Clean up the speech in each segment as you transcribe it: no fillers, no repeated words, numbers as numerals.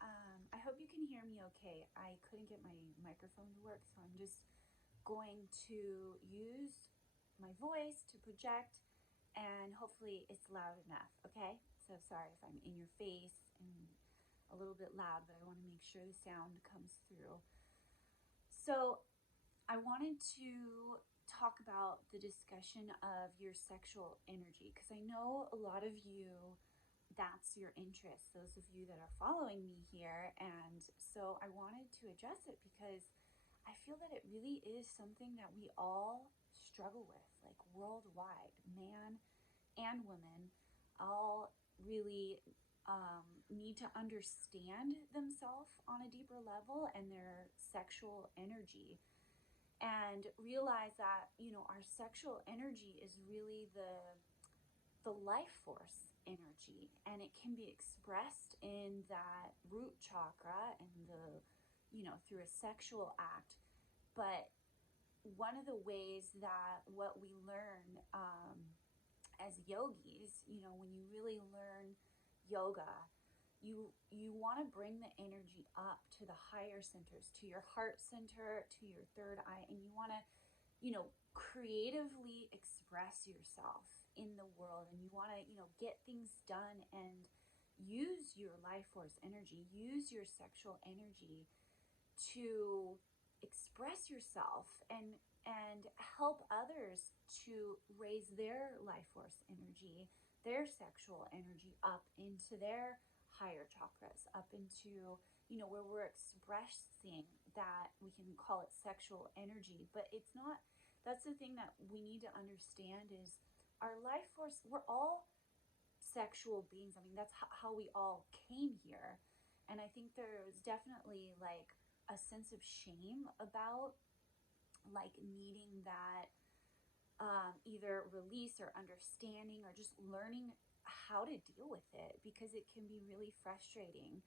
I hope you can hear me okay. I couldn't get my microphone to work, so I'm just going to use my voice to project, and hopefully it's loud enough, okay? So sorry if I'm in your face and a little bit loud, but I want to make sure the sound comes through. So I wanted to talk about the discussion of your sexual energy, because I know a lot of you, that's your interest, those of you that are following me here. And so I wanted to address it because I feel that it really is something that we all struggle with, like worldwide, man and women, all really need to understand themselves on a deeper level and their sexual energy, and realize that, you know, our sexual energy is really the life force energy, and it can be expressed in that root chakra and the, you know, through a sexual act. But one of the ways that what we learn as yogis, you know, when you really learn yoga, you want to bring the energy up to the higher centers, to your heart center, to your third eye, and you want to, you know, creatively express yourself in the world, and you want to, you know, get things done and use your life force energy, use your sexual energy to express yourself and help others to raise their life force energy, their sexual energy up into their higher chakras, up into, you know, where we're expressing that. We can call it sexual energy, but it's not. That's the thing that we need to understand is our life force, we're all sexual beings. I mean, that's how we all came here. And I think there's definitely like a sense of shame about like needing that either release or understanding or just learning how to deal with it, because it can be really frustrating.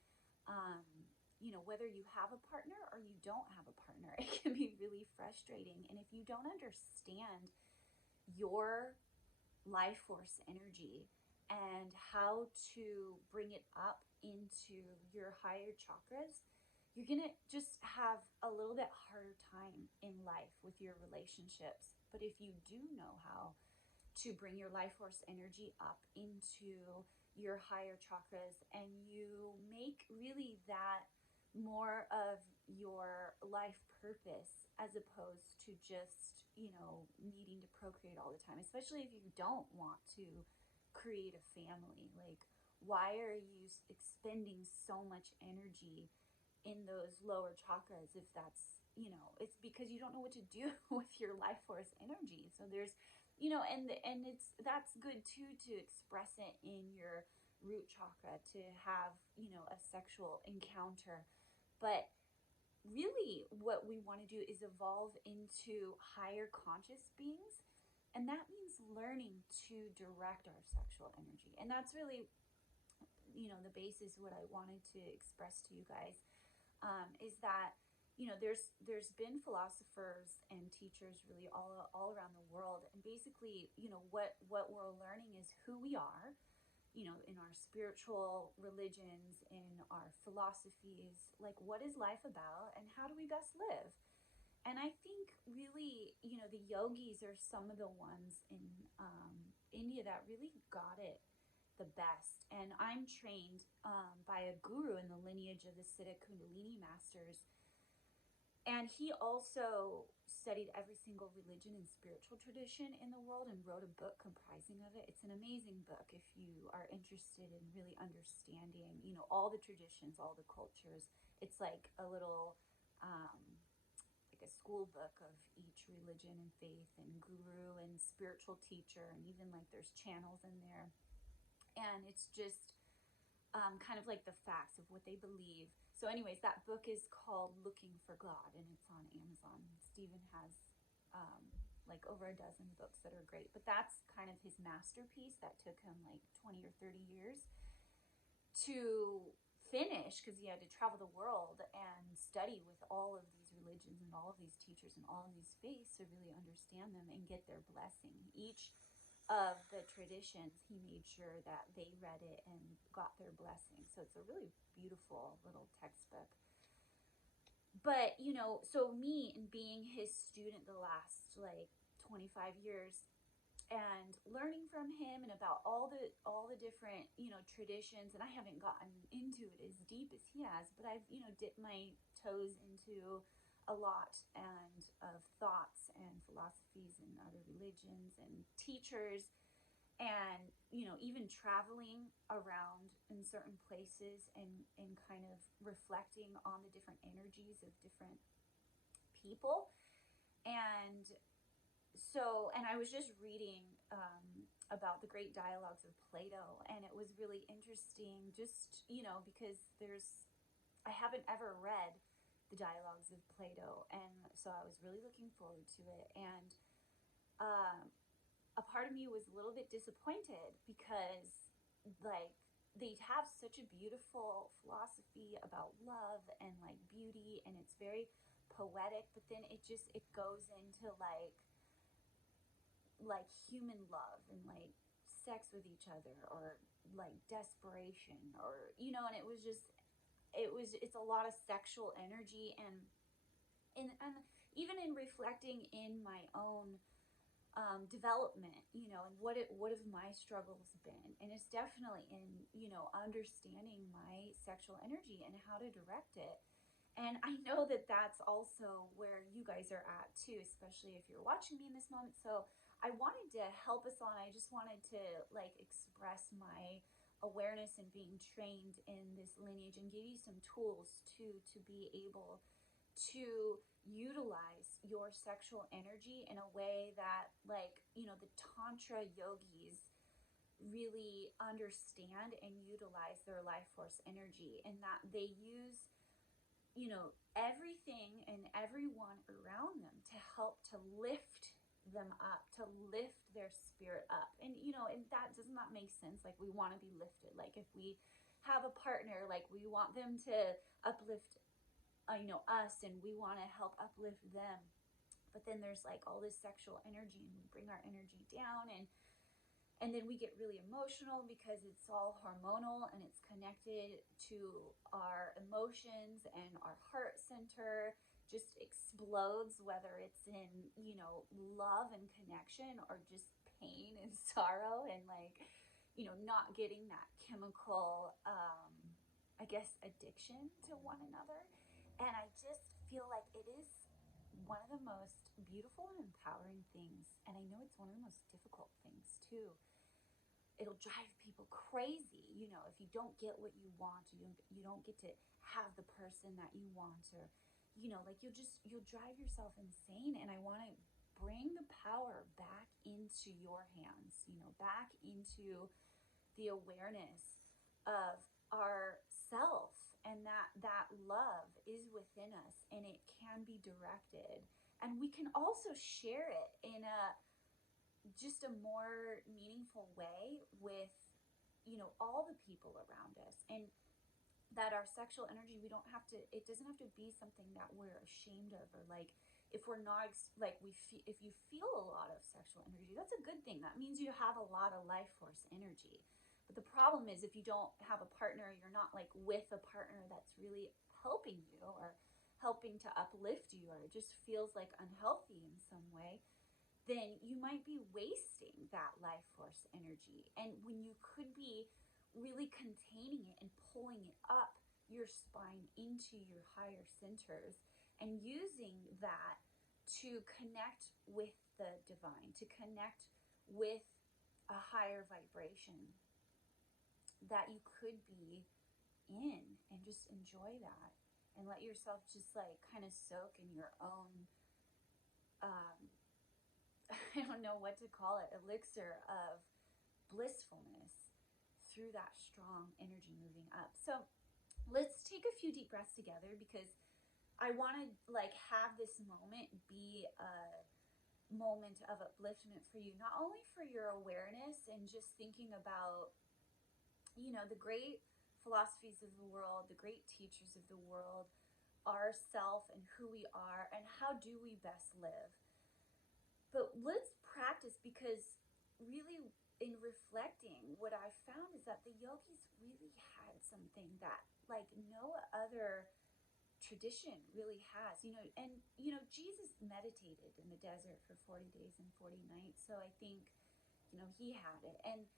You know, whether you have a partner or you don't have a partner, it can be really frustrating. And if you don't understand your life force energy and how to bring it up into your higher chakras, you're gonna just have a little bit harder time in life with your relationships. But if you do know how to bring your life force energy up into your higher chakras, and you make really that more of your life purpose as opposed to just, you know, needing to procreate all the time, especially if you don't want to create a family. Like, why are you expending so much energy in those lower chakras if that's, you know, it's because you don't know what to do with your life force energy. So there's, you know, and it's, that's good too, to express it in your root chakra, to have, you know, a sexual encounter. But really what we want to do is evolve into higher conscious beings, and that means learning to direct our sexual energy. And that's really, you know, the basis of what I wanted to express to you guys, is that, you know, there's been philosophers and teachers really all around the world, and basically, you know, what we're learning is who we are, you know, in our spiritual religions, in our philosophies, like what is life about and how do we best live. And I think really, you know, the yogis are some of the ones in India that really got it the best. And I'm trained by a guru in the lineage of the Siddha Kundalini masters. And he also studied every single religion and spiritual tradition in the world and wrote a book comprising of it. It's an amazing book if you are interested in really understanding, you know, all the traditions, all the cultures. It's like a little, like a school book of each religion and faith and guru and spiritual teacher. And even like there's channels in there. And it's just kind of like the facts of what they believe. So anyways, that book is called Looking for God, and it's on Amazon. Stephen has like over a dozen books that are great, but that's kind of his masterpiece that took him like 20 or 30 years to finish, because he had to travel the world and study with all of these religions and all of these teachers and all of these faiths to really understand them and get their blessing. Each of the traditions, he made sure that they read it and got their blessing. So it's a really beautiful little textbook. But, you know, so me and being his student the last like 25 years and learning from him and about all the different, you know, traditions, and I haven't gotten into it as deep as he has, but I've, you know, dipped my toes into a lot and of thoughts and philosophies and other religions and teachers, and, you know, even traveling around in certain places and kind of reflecting on the different energies of different people. And so, and I was just reading about the great dialogues of Plato, and it was really interesting just, you know, because I haven't ever read the dialogues of Plato, and so I was really looking forward to it. And a part of me was a little bit disappointed because, like, they have such a beautiful philosophy about love and like beauty, and it's very poetic, but then it goes into like human love and like sex with each other, or like desperation, or, you know, and it's a lot of sexual energy. And even in reflecting in my own development, you know, and what have my struggles been, and it's definitely in, you know, understanding my sexual energy and how to direct it. And I know that that's also where you guys are at too, especially if you're watching me in this moment. So I wanted to help us on. I just wanted to like express my awareness and being trained in this lineage and give you some tools to be able to utilize your sexual energy in a way that, like, you know, the Tantra yogis really understand and utilize their life force energy, and that they use, you know, everything and everyone around them to help to lift them up, to lift their spirit up. And, you know, and that does not make sense. Like, we want to be lifted. Like, if we have a partner, like, we want them to uplift, you know, us, and we want to help uplift them. But then there's like all this sexual energy, and we bring our energy down, and then we get really emotional because it's all hormonal and it's connected to our emotions, and our heart center just explodes, whether it's in, you know, love and connection, or just pain and sorrow, and like, you know, not getting that chemical, I guess, addiction to one another. And I just feel like it is one of the most beautiful and empowering things. And I know it's one of the most difficult things too. It'll drive people crazy, you know, if you don't get what you want, or you don't get to have the person that you want, or, you know, like, you'll drive yourself insane. And I want to bring the power back into your hands, you know, back into the awareness of ourself, and that love is within us, and it can be directed, and we can also share it in just a more meaningful way with, you know, all the people around us. And that our sexual energy, it doesn't have to be something that we're ashamed of, or like, if we're not like, if you feel a lot of sexual energy, that's a good thing. That means you have a lot of life force energy. But the problem is, if you don't have a partner, you're not like with a partner that's really helping you or helping to uplift you, or it just feels like unhealthy in some way, then you might be wasting that life force energy. And when you could be really containing it and pulling it up your spine into your higher centers, and using that to connect with the divine, to connect with a higher vibration that you could be in, and just enjoy that, and let yourself just like kind of soak in your own I don't know what to call it, elixir of blissfulness through that strong energy moving up. So let's take a few deep breaths together, because I want to like have this moment be a moment of upliftment for you, not only for your awareness and just thinking about, you know, the great philosophies of the world, the great teachers of the world, ourself and who we are, and how do we best live. But let's practice, because really in reflecting, what I found is that the yogis really had something that like no other tradition really has, and Jesus meditated in the desert for 40 days and 40 nights. So I think, he had it. And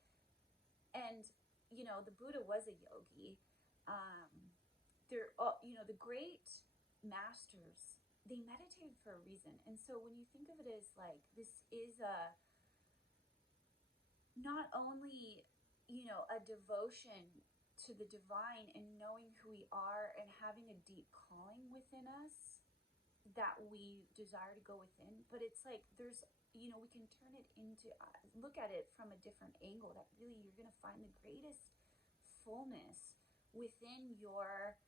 the Buddha was a yogi. The great masters, they meditated for a reason. And so when you think of it as like, this is not only, a devotion to the divine and knowing who we are and having a deep calling within us that we desire to go within, but it's like there's, we can turn it into, look at it from a different angle, that really you're going to find the greatest fullness within your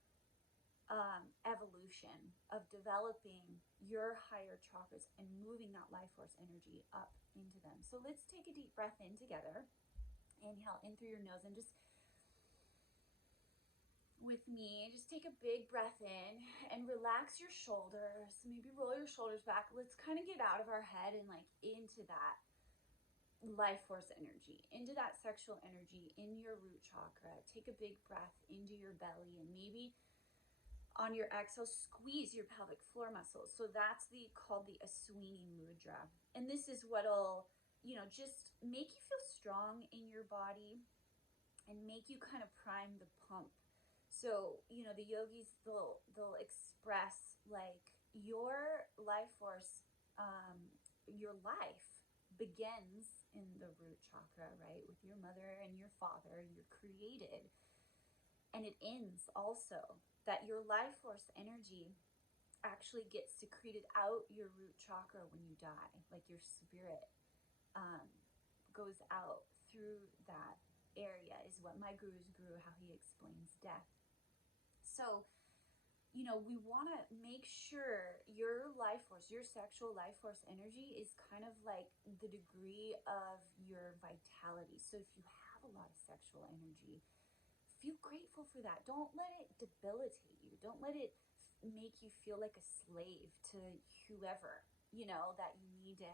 evolution of developing your higher chakras and moving that life force energy up into them. So let's take a deep breath in together. Inhale in through your nose, and just with me, just take a big breath in and relax your shoulders. Maybe roll your shoulders back. Let's kind of get out of our head and like into that life force energy, into that sexual energy in your root chakra. Take a big breath into your belly, and maybe on your exhale, squeeze your pelvic floor muscles. So that's called the Aswini Mudra. And this is what'll, just make you feel strong in your body and make you kind of prime the pump. So, the yogis, they'll express like your life force, your life begins in the root chakra, right? With your mother and your father, you're created. And it ends also, that your life force energy actually gets secreted out your root chakra when you die. Like your spirit goes out through that area, is what my guru's guru, how he explains death. So, we want to make sure your life force, your sexual life force energy is kind of like the degree of your vitality. So if you have a lot of sexual energy, feel grateful for that. Don't let it debilitate you. Don't let it make you feel like a slave to whoever, that you need to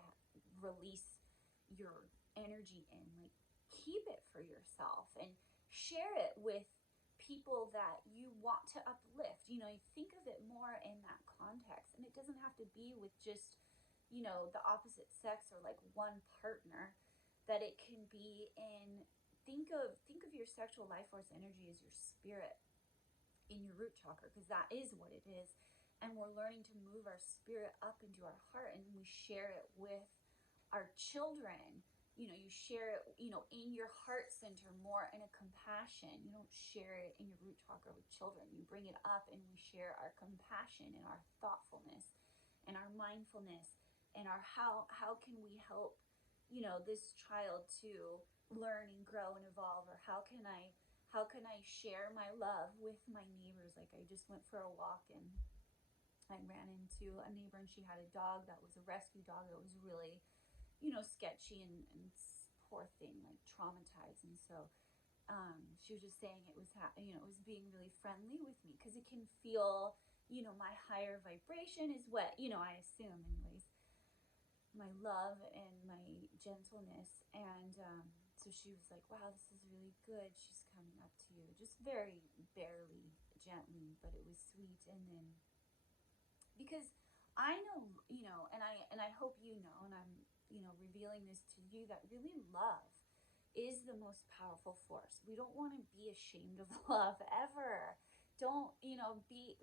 release your energy in. Like, keep it for yourself and share it with people that you want to uplift. You think of it more in that context, and it doesn't have to be with just, the opposite sex or like one partner, that it can be in, think of your sexual life force energy as your spirit in your root chakra, because that is what it is. And we're learning to move our spirit up into our heart, and we share it with our children. You share it, in your heart center, more in a compassion. You don't share it in your root chakra with children. You bring it up, and we share our compassion and our thoughtfulness and our mindfulness and our how can we help, this child to learn and grow and evolve, or how can I share my love with my neighbors. Like, I just went for a walk, and I ran into a neighbor, and she had a dog that was a rescue dog that was really, sketchy and poor thing, like traumatized. And so she was just saying it was it was being really friendly with me, because it can feel, my higher vibration is what, I assume anyways, my love and my gentleness. And so she was like, wow, this is really good. She's coming up to you, just very barely, gently, but it was sweet. And then, because I know, and I hope and I'm, revealing this to you, that really love is the most powerful force. We don't want to be ashamed of love ever. Don't, be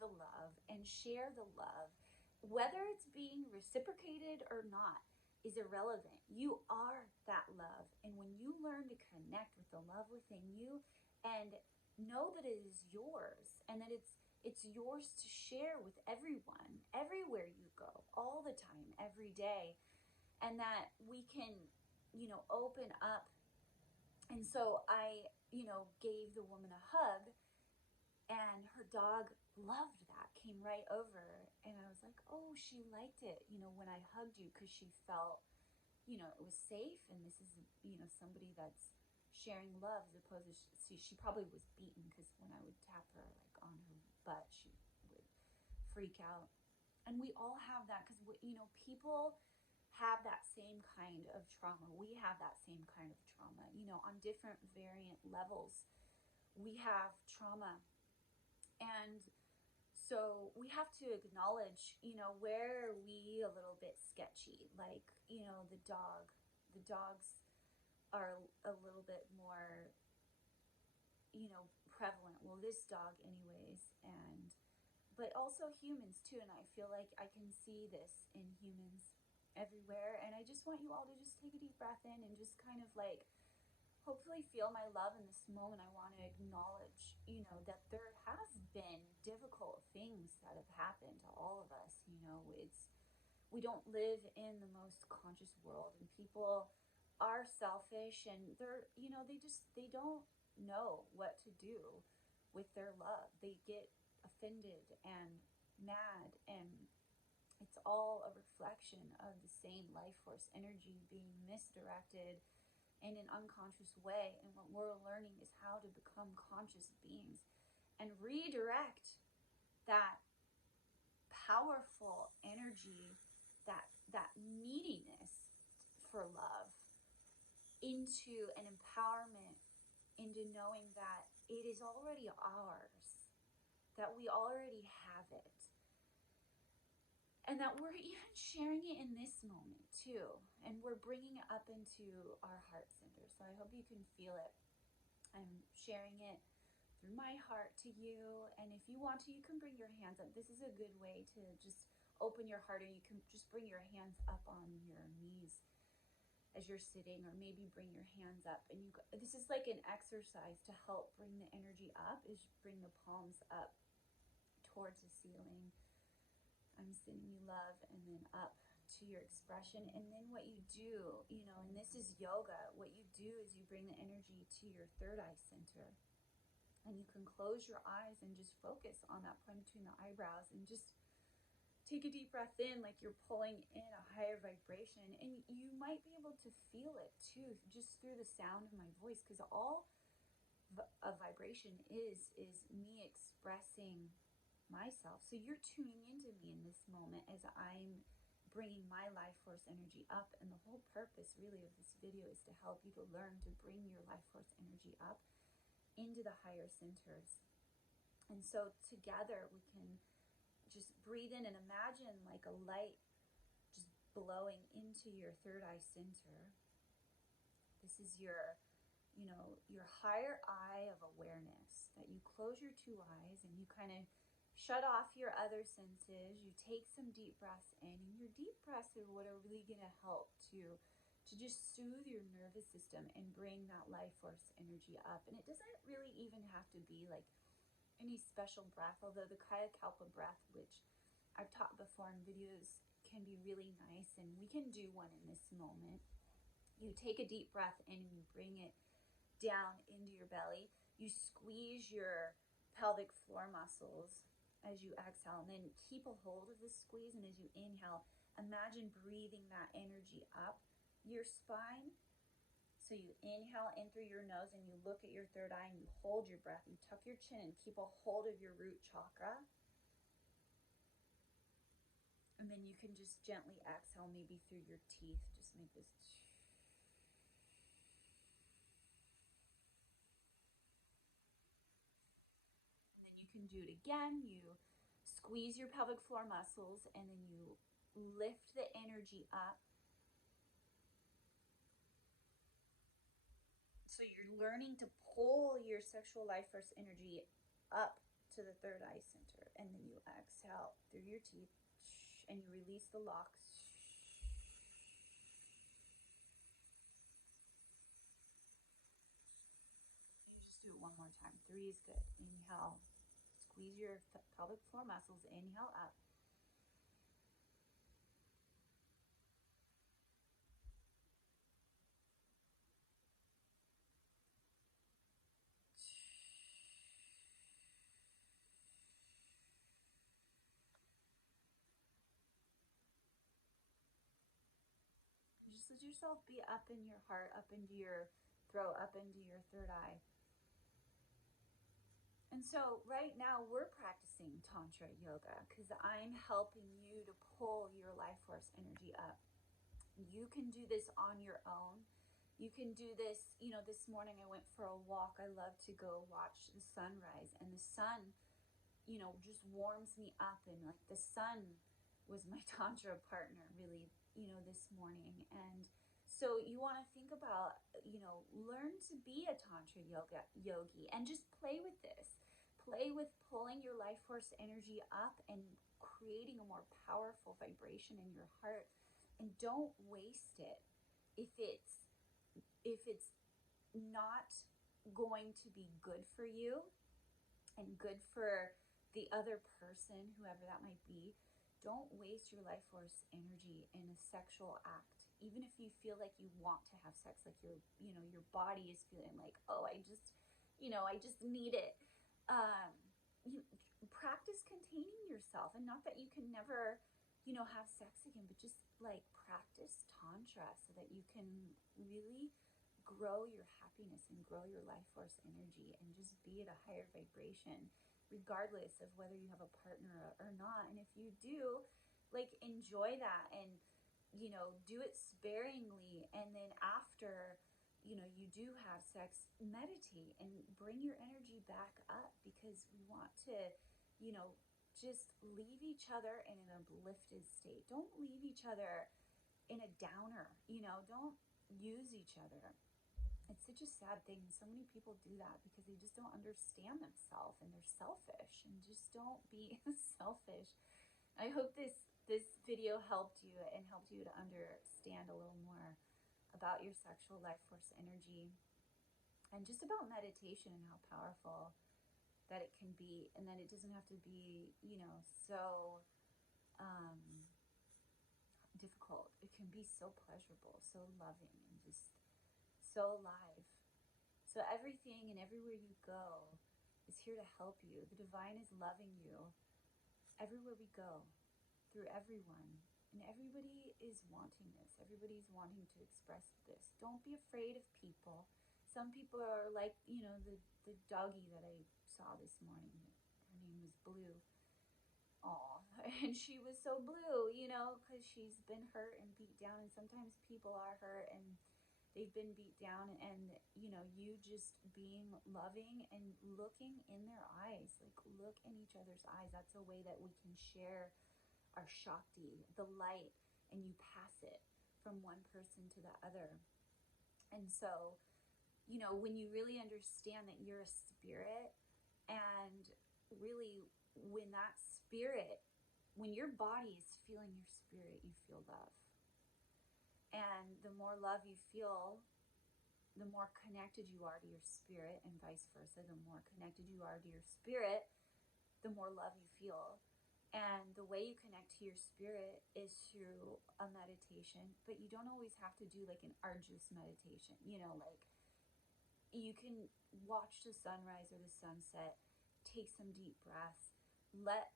the love and share the love. Whether it's being reciprocated or not is irrelevant. You are that love. And when you learn to connect with the love within you and know that it is yours, and that it's yours to share with everyone, everywhere you go, all the time, every day, and that we can, open up. And so I, gave the woman a hug, and her dog loved that, came right over. And I was like, oh, she liked it, when I hugged you, because she felt, it was safe. And this is, somebody that's sharing love, as opposed to, she probably was beaten, because when I would tap her like on her butt, she would freak out. And we all have that, because, people have that same kind of trauma. We have that same kind of trauma, you know, on different variant levels. We have trauma. And so we have to acknowledge, you know, where we a little bit sketchy, like, you know, the dogs are a little bit more, you know, prevalent. Well, this dog anyways, but also humans too. And I feel like I can see this in humans everywhere. And I just want you all to just take a deep breath in and just kind of like hopefully feel my love in this moment. I want to acknowledge, you know, that there has been difficult things that have happened to all of us. You know, we don't live in the most conscious world, and people are selfish, and they're, you know, they don't know what to do with their love. They get offended and mad, and it's all a reflection of the same life force energy being misdirected in an unconscious way. And what we're learning is how to become conscious beings and redirect that powerful energy, that neediness for love, into an empowerment, into knowing that it is already ours, that we already have it, and that we're even sharing it in this moment too, and we're bringing it up into our heart center. So I hope you can feel it. I'm sharing it through my heart to you, and if you want to, you can bring your hands up. This is a good way to just open your heart, or you can just bring your hands up on your knees as you're sitting, or maybe bring your hands up. And this is like an exercise to help bring the energy up, is bring the palms up towards the ceiling. I'm sending you love, and then up to your expression. And then what you do, you know, and this is yoga, what you do is you bring the energy to your third eye center. And you can close your eyes and just focus on that point between the eyebrows, and just take a deep breath in, like you're pulling in a higher vibration. And you might be able to feel it too, just through the sound of my voice, because all a vibration is me expressing myself. So you're tuning into me in this moment as I'm bringing my life force energy up. And the whole purpose really of this video is to help you to learn to bring your life force energy up into the higher centers. And so together we can just breathe in and imagine like a light just blowing into your third eye center. This is your, you know, your higher eye of awareness, that you close your two eyes and you kind of shut off your other senses. You take some deep breaths in, and your deep breaths are what are really going to help to just soothe your nervous system and bring that life force energy up. And it doesn't really even have to be like any special breath, although the Kaya Kalpa breath, which I've taught before in videos, can be really nice, and we can do one in this moment. You take a deep breath in and you bring it down into your belly. You squeeze your pelvic floor muscles as you exhale, and then keep a hold of the squeeze. And as you inhale, imagine breathing that energy up your spine. So you inhale in through your nose and you look at your third eye and you hold your breath. You tuck your chin and keep a hold of your root chakra. And then you can just gently exhale, maybe through your teeth. Just make this. And then you can do it again. You squeeze your pelvic floor muscles, and then you lift the energy up. So you're learning to pull your sexual life force energy up to the third eye center. And then you exhale through your teeth, and you release the locks. You just do it one more time. 3 is good. Inhale. Squeeze your pelvic floor muscles. Inhale up. Just let yourself be up in your heart, up into your throat, up into your third eye. And so right now we're practicing Tantra yoga because I'm helping you to pull your life force energy up. You can do this on your own. You can do this, you know, this morning I went for a walk. I love to go watch the sunrise, and the sun, you know, just warms me up. And like the sun was my Tantra partner really, you know, this morning. And so you want to think about, you know, learn to be a Tantra yogi and just play with this. Play with pulling your life force energy up and creating a more powerful vibration in your heart. And don't waste it if it's not going to be good for you and good for the other person, whoever that might be. Don't waste your life force energy in a sexual act. Even if you feel like you want to have sex, like your body is feeling like, oh, I just need it. You practice containing yourself, and not that you can never, have sex again, but just like practice Tantra so that you can really grow your happiness and grow your life force energy and just be at a higher vibration, regardless of whether you have a partner or not. And if you do, like, enjoy that and, do it sparingly. And then after, you do have sex, meditate and bring your energy back up, because we want to, just leave each other in an uplifted state. Don't leave each other in a downer, don't use each other. It's such a sad thing. So many people do that because they just don't understand themselves and they're selfish. And just don't be selfish. I hope this video helped you and helped you to understand a little more about your sexual life force energy and just about meditation and how powerful that it can be, and that it doesn't have to be, so difficult. It can be so pleasurable, so loving, and just so alive. So everything and everywhere you go is here to help you. The divine is loving you everywhere we go, through everyone. And everybody is wanting this. Everybody's wanting to express this. Don't be afraid of people. Some people are like, the doggy that I saw this morning. Her name was Blue. Aw, and she was so blue, because she's been hurt and beat down. And sometimes people are hurt and they've been beat down, and you just being loving and looking in their eyes, like look in each other's eyes. That's a way that we can share our Shakti, the light, and you pass it from one person to the other. And so, when you really understand that you're a spirit, and really when your body is feeling your spirit, you feel love. And the more love you feel, the more connected you are to your spirit, and vice versa. The more connected you are to your spirit, the more love you feel. And the way you connect to your spirit is through a meditation, but you don't always have to do like an arduous meditation. Like you can watch the sunrise or the sunset, take some deep breaths, let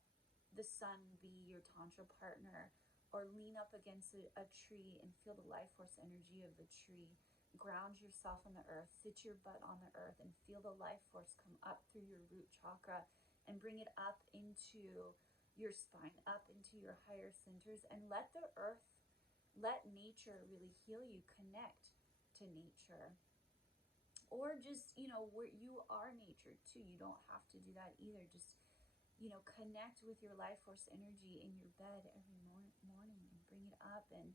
the sun be your Tantra partner, or lean up against a tree and feel the life force energy of the tree. Ground yourself on the earth, sit your butt on the earth, and feel the life force come up through your root chakra and bring it up into your spine, up into your higher centers, and let nature really heal you. Connect to nature. Or just, where you are nature too. You don't have to do that either. Just, connect with your life force energy in your bed every morning and bring it up, and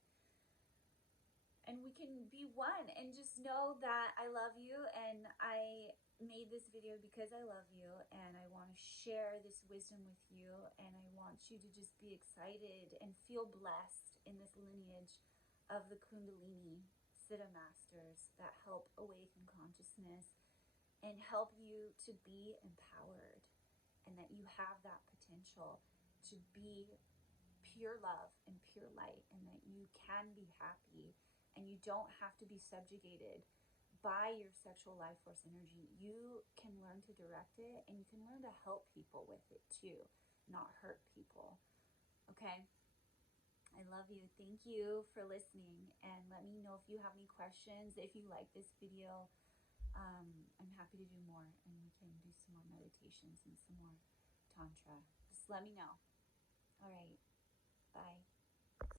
we can be one. And just know that I love you, and I made this video because I love you, and I want to share this wisdom with you, and I want you to just be excited and feel blessed in this lineage of the Kundalini Siddha Masters that help awaken consciousness and help you to be empowered, and that you have that potential to be pure love and pure light, and that you can be happy, and you don't have to be subjugated by your sexual life force energy. You can learn to direct it, and you can learn to help people with it too, not hurt people. Okay? I love you. Thank you for listening, and let me know if you have any questions. If you like this video, I'm happy to do more, and we can do some more meditations and some more Tantra. Just let me know. All right. Bye.